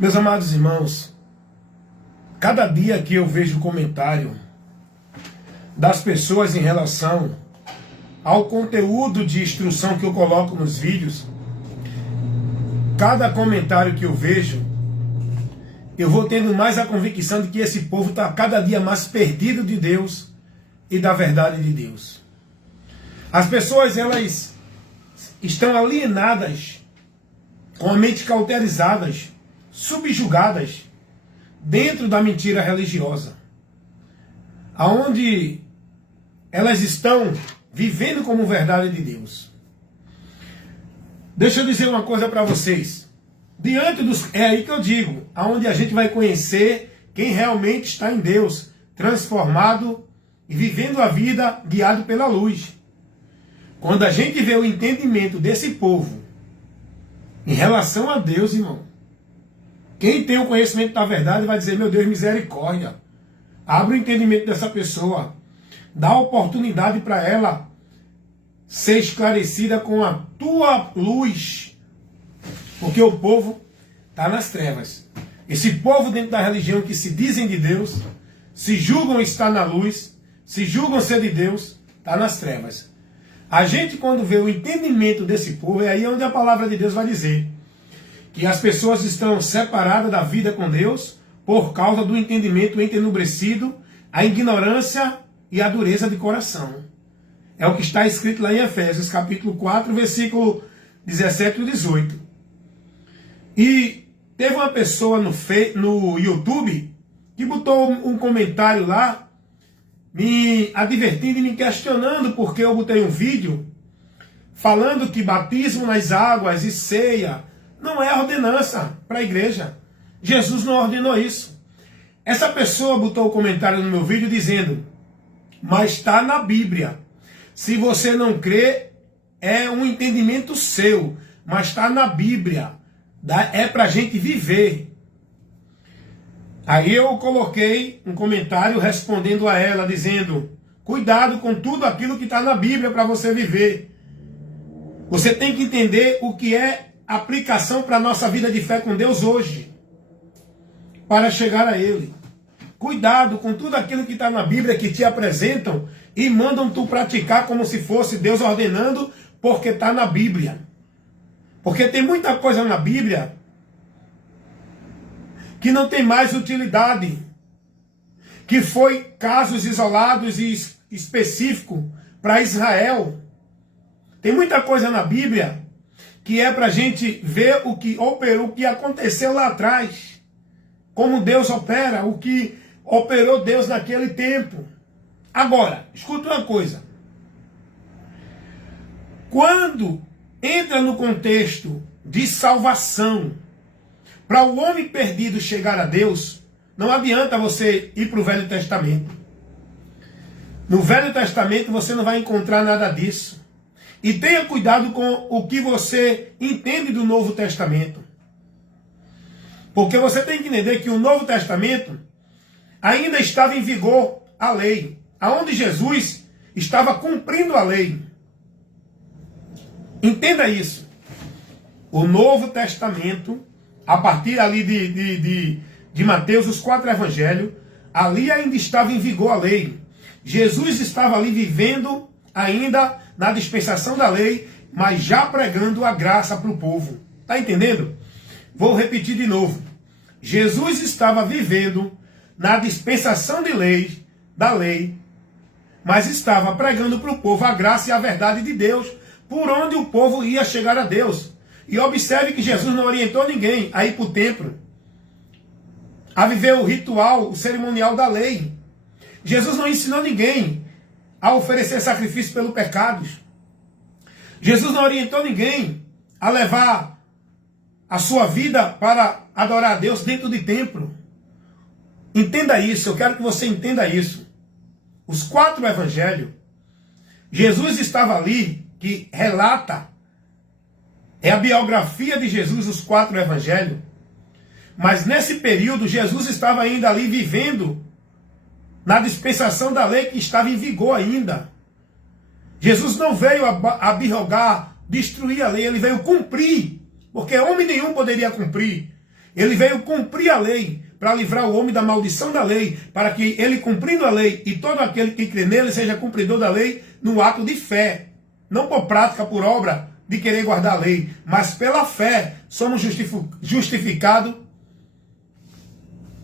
Meus amados irmãos, cada dia que eu vejo comentário das pessoas em relação ao conteúdo de instrução que eu coloco nos vídeos, cada comentário que eu vejo, eu vou tendo mais a convicção de que esse povo está cada dia mais perdido de Deus e da verdade de Deus. As pessoas, elas estão alienadas, com a mente cauterizadas, subjugadas dentro da mentira religiosa, aonde elas estão vivendo como verdade de Deus. Deixa eu dizer uma coisa para vocês. Diante dos... É aí que eu digo, aonde a gente vai conhecer quem realmente está em Deus, transformado e vivendo a vida guiado pela luz. Quando a gente vê o entendimento desse povo em relação a Deus, irmão, quem tem o conhecimento da verdade vai dizer: meu Deus, misericórdia. Abre o entendimento dessa pessoa. Dá oportunidade para ela ser esclarecida com a tua luz. Porque o povo está nas trevas. Esse povo dentro da religião que se dizem de Deus, se julgam estar na luz, se julgam ser de Deus, está nas trevas. A gente, quando vê o entendimento desse povo, é aí onde a palavra de Deus vai dizer que as pessoas estão separadas da vida com Deus por causa do entendimento entenebrecido, a ignorância e a dureza de coração. É o que está escrito lá em Efésios, capítulo 4, versículo 17 e 18. E teve uma pessoa no YouTube que botou um comentário lá, me advertindo e me questionando porque eu botei um vídeo falando que batismo nas águas e ceia não é ordenança para a igreja. Jesus não ordenou isso. Essa pessoa botou um comentário no meu vídeo dizendo: mas está na Bíblia. Se você não crê, é um entendimento seu, mas está na Bíblia. É para a gente viver. Aí eu coloquei um comentário respondendo a ela, dizendo: cuidado com tudo aquilo que está na Bíblia para você viver. Você tem que entender o que é aplicação para a nossa vida de fé com Deus hoje, para chegar a Ele. Cuidado com tudo aquilo que está na Bíblia que te apresentam e mandam tu praticar como se fosse Deus ordenando, porque está na Bíblia. Porque tem muita coisa na Bíblia que não tem mais utilidade, que foi casos isolados e específicos para Israel. Tem muita coisa na Bíblia que é para a gente ver o que operou, o que aconteceu lá atrás, como Deus opera, o que operou Deus naquele tempo. Agora, escuta uma coisa. Quando entra no contexto de salvação, para o homem perdido chegar a Deus, não adianta você ir para o Velho Testamento. No Velho Testamento você não vai encontrar nada disso. E tenha cuidado com o que você entende do Novo Testamento. Porque você tem que entender que o Novo Testamento ainda estava em vigor a lei, aonde Jesus estava cumprindo a lei. Entenda isso. O Novo Testamento, a partir ali de Mateus, os 4 evangelhos, ali ainda estava em vigor a lei. Jesus estava ali vivendo ainda na dispensação da lei, mas já pregando a graça para o povo. Está entendendo? Vou repetir de novo. Jesus estava vivendo na dispensação da lei, mas estava pregando para o povo a graça e a verdade de Deus, por onde o povo ia chegar a Deus. E observe que Jesus não orientou ninguém a ir para o templo, a viver o ritual, o cerimonial da lei. Jesus não ensinou ninguém a oferecer sacrifício pelos pecados. Jesus não orientou ninguém a levar a sua vida para adorar a Deus dentro de templo. Entenda isso, eu quero que você entenda isso. Os 4 evangelhos, Jesus estava ali, que relata, é a biografia de Jesus, os 4 evangelhos. Mas nesse período, Jesus estava ainda ali vivendo na dispensação da lei que estava em vigor ainda. Jesus não veio abrogar, destruir a lei, ele veio cumprir, porque homem nenhum poderia cumprir. Ele veio cumprir a lei para livrar o homem da maldição da lei, para que ele, cumprindo a lei, e todo aquele que crê nele seja cumpridor da lei no ato de fé. Não por prática, por obra de querer guardar a lei, mas pela fé somos justificados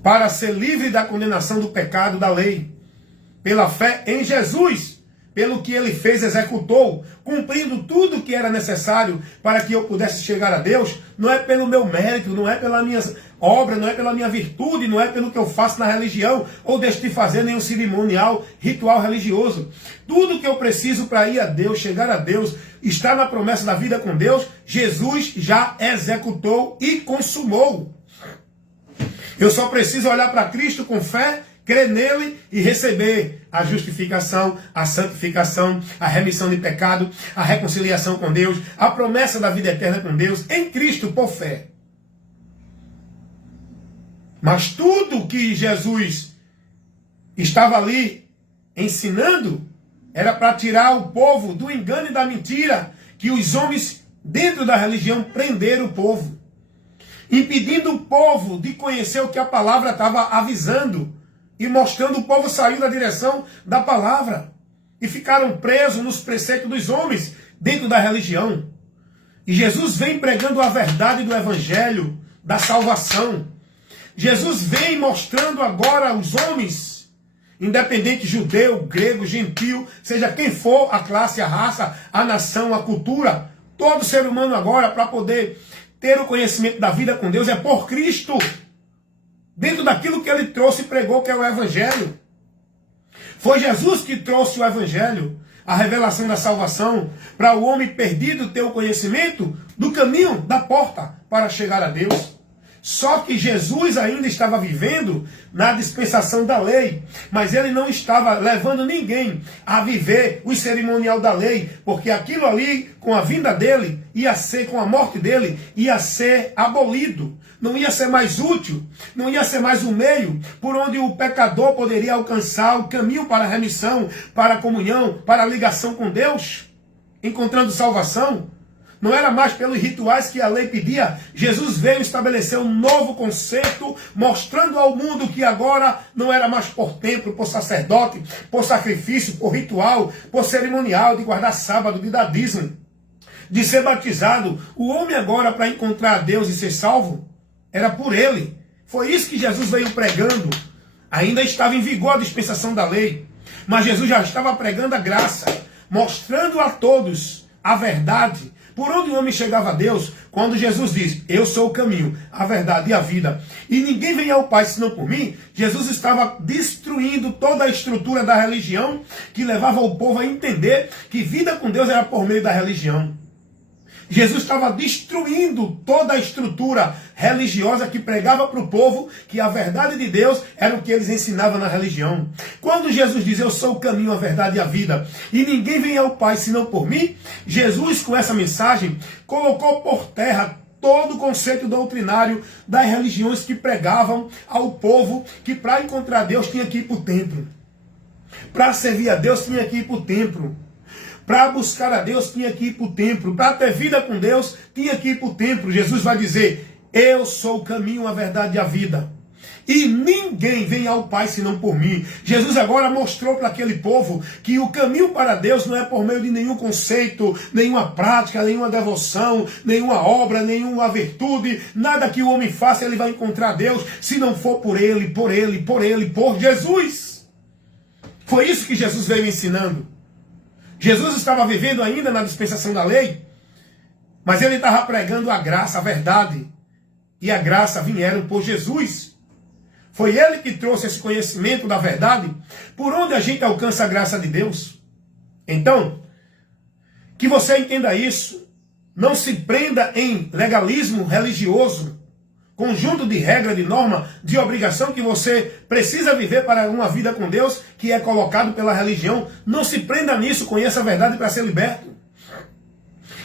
para ser livre da condenação do pecado da lei. Pela fé em Jesus, pelo que ele fez, executou, cumprindo tudo o que era necessário para que eu pudesse chegar a Deus. Não é pelo meu mérito, não é pela minha obra, não é pela minha virtude, não é pelo que eu faço na religião, ou deixo de fazer nenhum cerimonial, ritual religioso. Tudo que eu preciso para ir a Deus, chegar a Deus, estar na promessa da vida com Deus, Jesus já executou e consumou. Eu só preciso olhar para Cristo com fé, crer nele e receber a justificação, a santificação, a remissão de pecado, a reconciliação com Deus, a promessa da vida eterna com Deus, em Cristo por fé. Mas tudo que Jesus estava ali ensinando era para tirar o povo do engano e da mentira que os homens dentro da religião prenderam o povo, impedindo o povo de conhecer o que a palavra estava avisando e mostrando. O povo saiu da direção da palavra e ficaram presos nos preceitos dos homens dentro da religião. E Jesus vem pregando a verdade do evangelho, da salvação. Jesus vem mostrando agora aos homens, independente judeu, grego, gentil, seja quem for a classe, a raça, a nação, a cultura, todo ser humano agora, para poder ter o conhecimento da vida com Deus, é por Cristo, dentro daquilo que ele trouxe e pregou, que é o evangelho. Foi Jesus que trouxe o evangelho, a revelação da salvação, para o homem perdido ter o conhecimento do caminho, da porta, para chegar a Deus. Só que Jesus ainda estava vivendo na dispensação da lei, mas ele não estava levando ninguém a viver o cerimonial da lei, porque aquilo ali, com a vinda dele, ia ser, com a morte dele, ia ser abolido. Não ia ser mais útil, não ia ser mais um meio por onde o pecador poderia alcançar o caminho para a remissão, para a comunhão, para a ligação com Deus, encontrando salvação. Não era mais pelos rituais que a lei pedia. Jesus veio estabelecer um novo conceito, mostrando ao mundo que agora não era mais por templo, por sacerdote, por sacrifício, por ritual, por cerimonial, de guardar sábado, de dar dízimo, de ser batizado. O homem agora, para encontrar Deus e ser salvo, era por ele. Foi isso que Jesus veio pregando. Ainda estava em vigor a dispensação da lei, mas Jesus já estava pregando a graça, mostrando a todos a verdade. Por onde o homem chegava a Deus, quando Jesus diz, eu sou o caminho, a verdade e a vida, e ninguém vem ao Pai senão por mim, Jesus estava destruindo toda a estrutura da religião que levava o povo a entender que vida com Deus era por meio da religião. Jesus estava destruindo toda a estrutura religiosa que pregava para o povo que a verdade de Deus era o que eles ensinavam na religião. Quando Jesus diz, eu sou o caminho, a verdade e a vida, e ninguém vem ao Pai senão por mim, Jesus, com essa mensagem, colocou por terra todo o conceito doutrinário das religiões que pregavam ao povo que para encontrar Deus tinha que ir para o templo. Para servir a Deus tinha que ir para o templo. Para buscar a Deus tinha que ir para o templo. Para ter vida com Deus tinha que ir para o templo. Jesus vai dizer, eu sou o caminho, a verdade e a vida. E ninguém vem ao Pai senão por mim. Jesus agora mostrou para aquele povo que o caminho para Deus não é por meio de nenhum conceito, nenhuma prática, nenhuma devoção, nenhuma obra, nenhuma virtude. Nada que o homem faça ele vai encontrar Deus, se não for por ele, por ele, por ele, por Jesus. Foi isso que Jesus veio ensinando. Jesus estava vivendo ainda na dispensação da lei, mas ele estava pregando a graça, a verdade. E a graça vieram por Jesus. Foi ele que trouxe esse conhecimento da verdade, por onde a gente alcança a graça de Deus. Então, que você entenda isso. Não se prenda em legalismo religioso, conjunto de regra, de norma, de obrigação que você precisa viver para uma vida com Deus, que é colocado pela religião. Não se prenda nisso, conheça a verdade para ser liberto.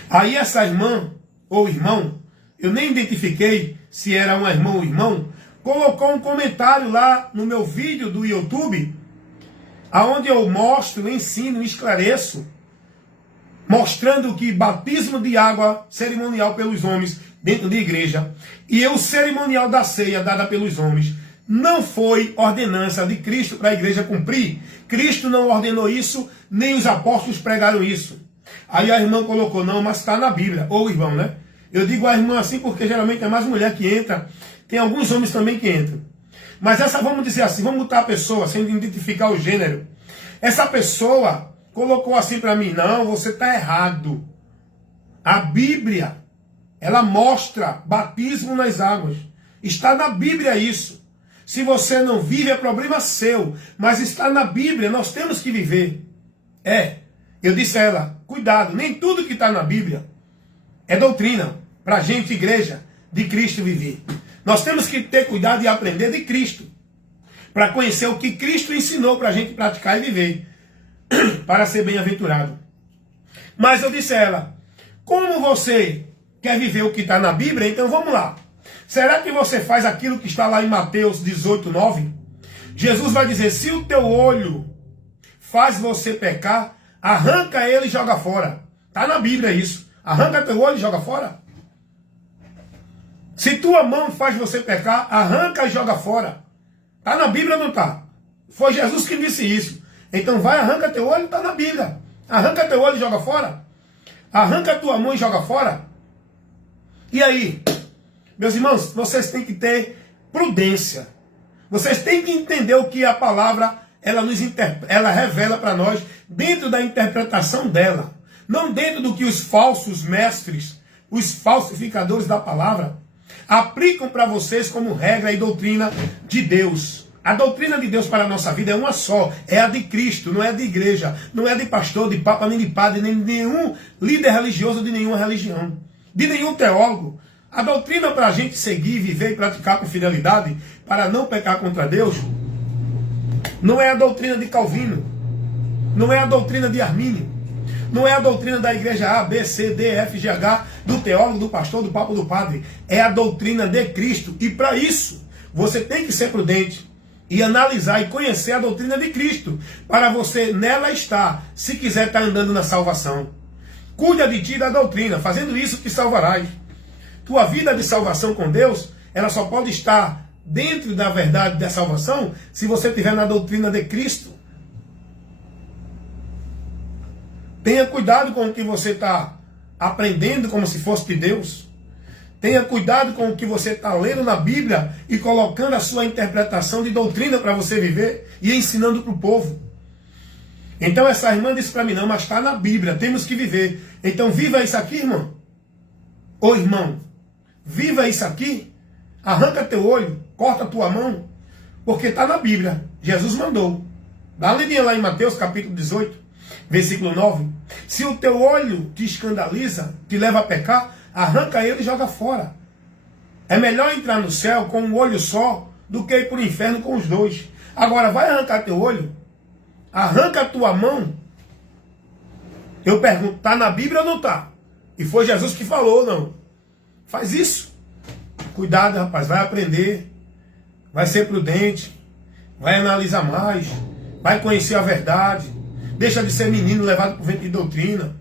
Aí essa irmã ou irmão, eu nem identifiquei se era uma irmã ou irmão, colocou um comentário lá no meu vídeo do YouTube, aonde eu mostro, ensino, esclareço, mostrando que batismo de água cerimonial pelos homens dentro de igreja. E o cerimonial da ceia dada pelos homens não foi ordenança de Cristo para a igreja cumprir. Cristo não ordenou isso, nem os apóstolos pregaram isso. Aí a irmã colocou, não, mas está na Bíblia. Ou o irmão, né? Eu digo a irmã assim porque geralmente é mais mulher que entra. Tem alguns homens também que entram. Mas essa, vamos dizer assim, vamos botar a pessoa sem identificar o gênero. Essa pessoa colocou assim para mim, não, você está errado. A Bíblia, ela mostra batismo nas águas. Está na Bíblia isso. Se você não vive, é problema seu. Mas está na Bíblia, nós temos que viver. Eu disse a ela, cuidado, nem tudo que está na Bíblia é doutrina para a gente, igreja de Cristo, viver. Nós temos que ter cuidado e aprender de Cristo, para conhecer o que Cristo ensinou para a gente praticar e viver, para ser bem-aventurado. Mas eu disse a ela, como você quer viver o que está na Bíblia, então vamos lá. Será que você faz aquilo que está lá em Mateus 18, 9? Jesus vai dizer, se o teu olho faz você pecar, arranca ele e joga fora. Está na Bíblia isso. Arranca teu olho e joga fora. Se tua mão faz você pecar, arranca e joga fora. Está na Bíblia ou não está? Foi Jesus que disse isso. Então vai, arranca teu olho, está na Bíblia. Arranca teu olho e joga fora. Arranca tua mão e joga fora. E aí? Meus irmãos, vocês têm que ter prudência. Vocês têm que entender o que a palavra ela revela para nós dentro da interpretação dela. Não dentro do que os falsos mestres, os falsificadores da palavra, aplicam para vocês como regra e doutrina de Deus. A doutrina de Deus para a nossa vida é uma só. É a de Cristo, não é de igreja. Não é de pastor, de papa, nem de padre, nem de nenhum líder religioso de nenhuma religião. De nenhum teólogo. A doutrina para a gente seguir, viver e praticar com fidelidade, para não pecar contra Deus, não é a doutrina de Calvino, não é a doutrina de Armínio, não é a doutrina da igreja A, B, C, D, F, G, H, do teólogo, do pastor, do papa, do padre. É a doutrina de Cristo. E para isso, você tem que ser prudente e analisar e conhecer a doutrina de Cristo, para você nela estar, se quiser estar andando na salvação. Cuida de ti da doutrina, fazendo isso que salvarás. Tua vida de salvação com Deus, ela só pode estar dentro da verdade da salvação se você estiver na doutrina de Cristo. Tenha cuidado com o que você está aprendendo como se fosse de Deus. Tenha cuidado com o que você está lendo na Bíblia e colocando a sua interpretação de doutrina para você viver e ensinando para o povo. Então essa irmã disse para mim, não, mas está na Bíblia, temos que viver. Então viva isso aqui, irmão. Ô irmão, viva isso aqui. Arranca teu olho, corta tua mão, porque está na Bíblia. Jesus mandou. Dá uma lidinha lá em Mateus capítulo 18, versículo 9. Se o teu olho te escandaliza, te leva a pecar, arranca ele e joga fora. É melhor entrar no céu com um olho só do que ir para o inferno com os dois. Agora, vai arrancar teu olho? Arranca a tua mão. Eu pergunto, está na Bíblia ou não está? E foi Jesus que falou, não? Faz isso. Cuidado, rapaz, vai aprender. Vai ser prudente. Vai analisar mais. Vai conhecer a verdade. Deixa de ser menino levado por vento de doutrina.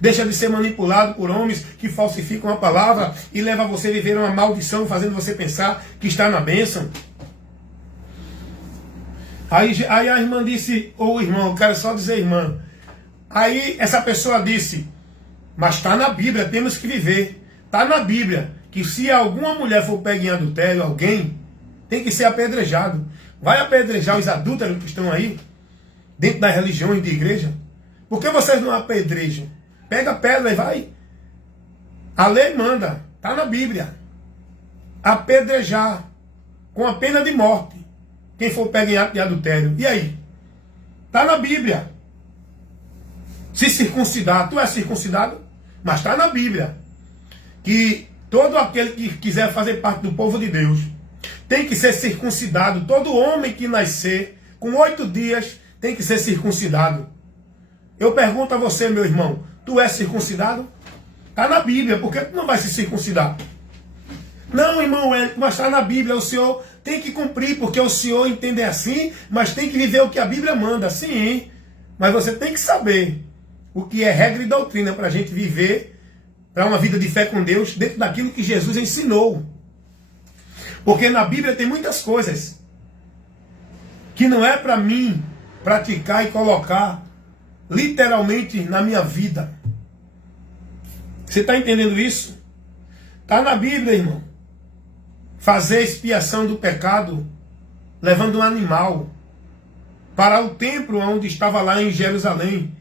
Deixa de ser manipulado por homens que falsificam a palavra e leva você a viver uma maldição, fazendo você pensar que está na bênção. Aí a irmã disse, ou irmão, eu quero só dizer irmã. Aí essa pessoa disse, mas está na Bíblia, temos que viver. Está na Bíblia que se alguma mulher for pega em adultério, alguém tem que ser apedrejado. Vai apedrejar os adúlteros que estão aí, dentro das religiões de igreja? Por que vocês não apedrejam? Pega a pedra e vai. A lei manda, está na Bíblia. Apedrejar com a pena de morte quem for pego em ato de adultério. E aí? Está na Bíblia. Se circuncidar, tu é circuncidado? Mas está na Bíblia que todo aquele que quiser fazer parte do povo de Deus tem que ser circuncidado. Todo homem que nascer com 8 dias tem que ser circuncidado. Eu pergunto a você, meu irmão, tu é circuncidado? Está na Bíblia, por que tu não vai se circuncidar? Não, irmão, mas está na Bíblia, o senhor tem que cumprir, porque o senhor entende assim, mas tem que viver o que a Bíblia manda. Sim, mas você tem que saber o que é regra e doutrina para a gente viver, para uma vida de fé com Deus dentro daquilo que Jesus ensinou. Porque na Bíblia tem muitas coisas que não é para mim praticar e colocar literalmente na minha vida. Você está entendendo isso? Está na Bíblia, irmão. Fazer expiação do pecado levando um animal para o templo onde estava lá em Jerusalém,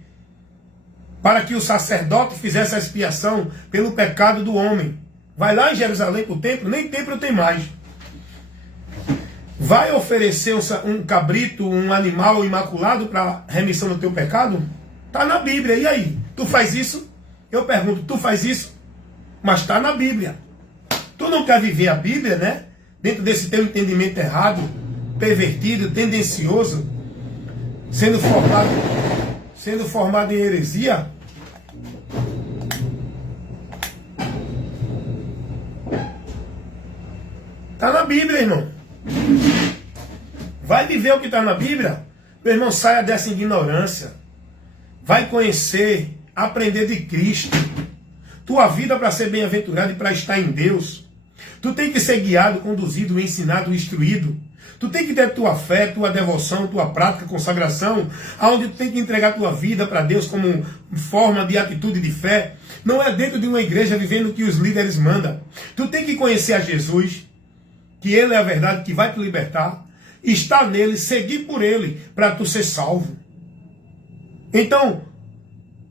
para que o sacerdote fizesse a expiação pelo pecado do homem. Vai lá em Jerusalém para o templo, nem templo tem mais. Vai oferecer um cabrito, um animal imaculado para remissão do teu pecado? Está na Bíblia. E aí? Tu faz isso? Eu pergunto, tu faz isso? Mas está na Bíblia. Tu não quer viver a Bíblia, né? Dentro desse teu entendimento errado, pervertido, tendencioso, sendo formado em heresia? Está na Bíblia, irmão. Vai viver o que está na Bíblia? Meu irmão, saia dessa ignorância. Vai conhecer, aprender de Cristo. Tua vida para ser bem-aventurada e para estar em Deus. Tu tem que ser guiado, conduzido, ensinado, instruído. Tu tem que ter tua fé, tua devoção, tua prática, consagração, aonde tu tem que entregar tua vida para Deus como forma de atitude de fé. Não é dentro de uma igreja vivendo o que os líderes mandam. Tu tem que conhecer a Jesus, que Ele é a verdade que vai te libertar, estar nele, seguir por Ele, para tu ser salvo. Então,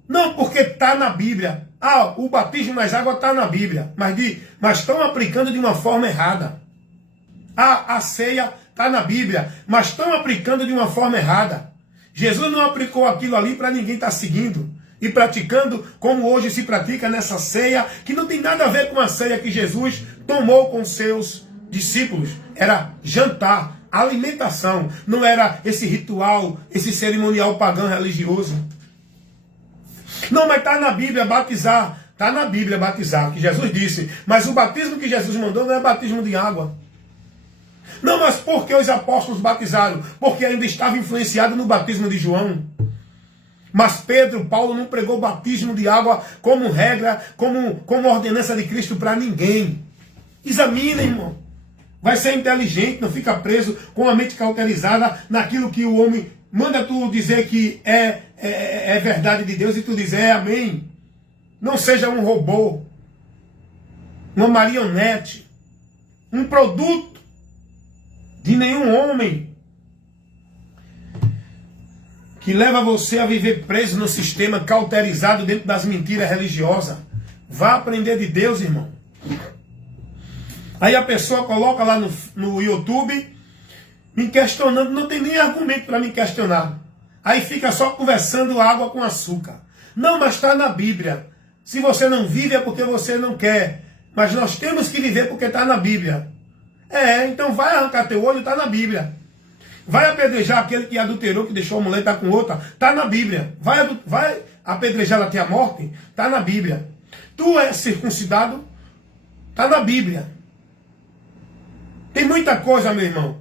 não porque está na Bíblia. Ah, o batismo nas águas está na Bíblia, mas estão aplicando de uma forma errada. Ah, a ceia está na Bíblia, mas estão aplicando de uma forma errada. Jesus não aplicou aquilo ali para ninguém estar seguindo e praticando como hoje se pratica nessa ceia, que não tem nada a ver com a ceia que Jesus tomou com seus discípulos. Era jantar, alimentação, não era esse ritual, esse cerimonial pagão religioso. Não, mas está na Bíblia batizar. Está na Bíblia batizar, que Jesus disse. Mas o batismo que Jesus mandou não é batismo de água. Não, mas por que os apóstolos batizaram? Porque ainda estava influenciado no batismo de João. Mas Pedro, Paulo não pregou batismo de água como regra, como ordenança de Cristo para ninguém. Examina, irmão. Vai ser inteligente, não fica preso com a mente cauterizada naquilo que o homem manda tu dizer que é verdade de Deus e tu dizer amém. Não seja um robô, uma marionete, um produto de nenhum homem que leva você a viver preso no sistema, cauterizado dentro das mentiras religiosas. Vá aprender de Deus, irmão. Aí a pessoa coloca lá no YouTube me questionando, não tem nem argumento para me questionar. Aí fica só conversando água com açúcar. Não, mas está na Bíblia. Se você não vive é porque você não quer. Mas nós temos que viver porque está na Bíblia. Então vai arrancar teu olho, está na Bíblia. Vai apedrejar aquele que adulterou, que deixou a mulher estar com outra, está na Bíblia. Vai apedrejar até a morte, está na Bíblia. Tu és circuncidado, está na Bíblia. Tem muita coisa, meu irmão,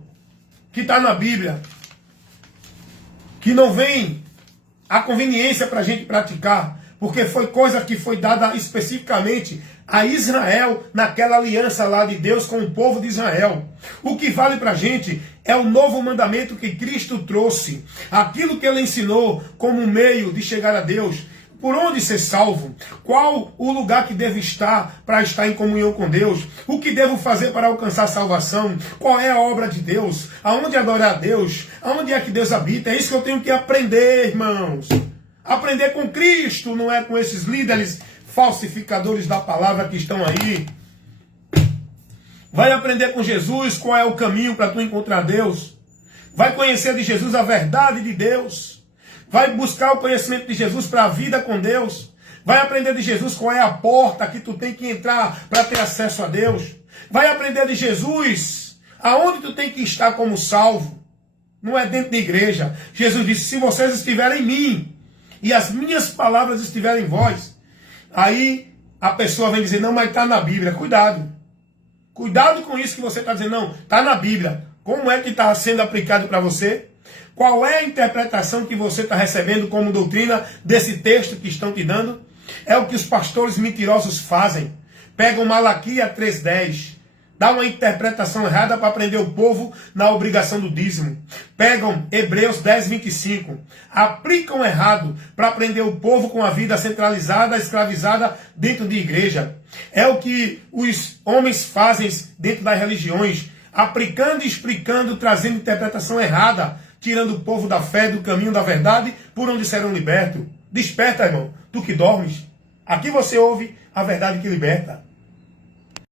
que está na Bíblia, que não vem a conveniência para a gente praticar, porque foi coisa que foi dada especificamente a Israel, naquela aliança lá de Deus com o povo de Israel. O que vale para a gente é o novo mandamento que Cristo trouxe, aquilo que Ele ensinou como meio de chegar a Deus. Por onde ser salvo? Qual o lugar que devo estar para estar em comunhão com Deus? O que devo fazer para alcançar salvação? Qual é a obra de Deus? Aonde adorar a Deus? Aonde é que Deus habita? É isso que eu tenho que aprender, irmãos. Aprender com Cristo, não é com esses líderes falsificadores da palavra que estão aí. Vai aprender com Jesus qual é o caminho para tu encontrar Deus. Vai conhecer de Jesus a verdade de Deus. Vai buscar o conhecimento de Jesus para a vida com Deus. Vai aprender de Jesus qual é a porta que tu tem que entrar para ter acesso a Deus. Vai aprender de Jesus aonde tu tem que estar como salvo. Não é dentro da igreja. Jesus disse, se vocês estiverem em mim e as minhas palavras estiverem em vós. Aí a pessoa vem dizer, não, mas está na Bíblia. Cuidado. Cuidado com isso que você está dizendo. Não, está na Bíblia. Como é que está sendo aplicado para você? Qual é a interpretação que você está recebendo como doutrina desse texto que estão te dando? É o que os pastores mentirosos fazem. Pegam Malaquias 3:10, dá uma interpretação errada para prender o povo na obrigação do dízimo. Pegam Hebreus 10:25, aplicam errado para prender o povo com a vida centralizada, escravizada dentro de igreja. É o que os homens fazem dentro das religiões, aplicando e explicando, trazendo interpretação errada, tirando o povo da fé, do caminho da verdade, por onde serão libertos. Desperta, irmão, tu que dormes. Aqui você ouve a verdade que liberta.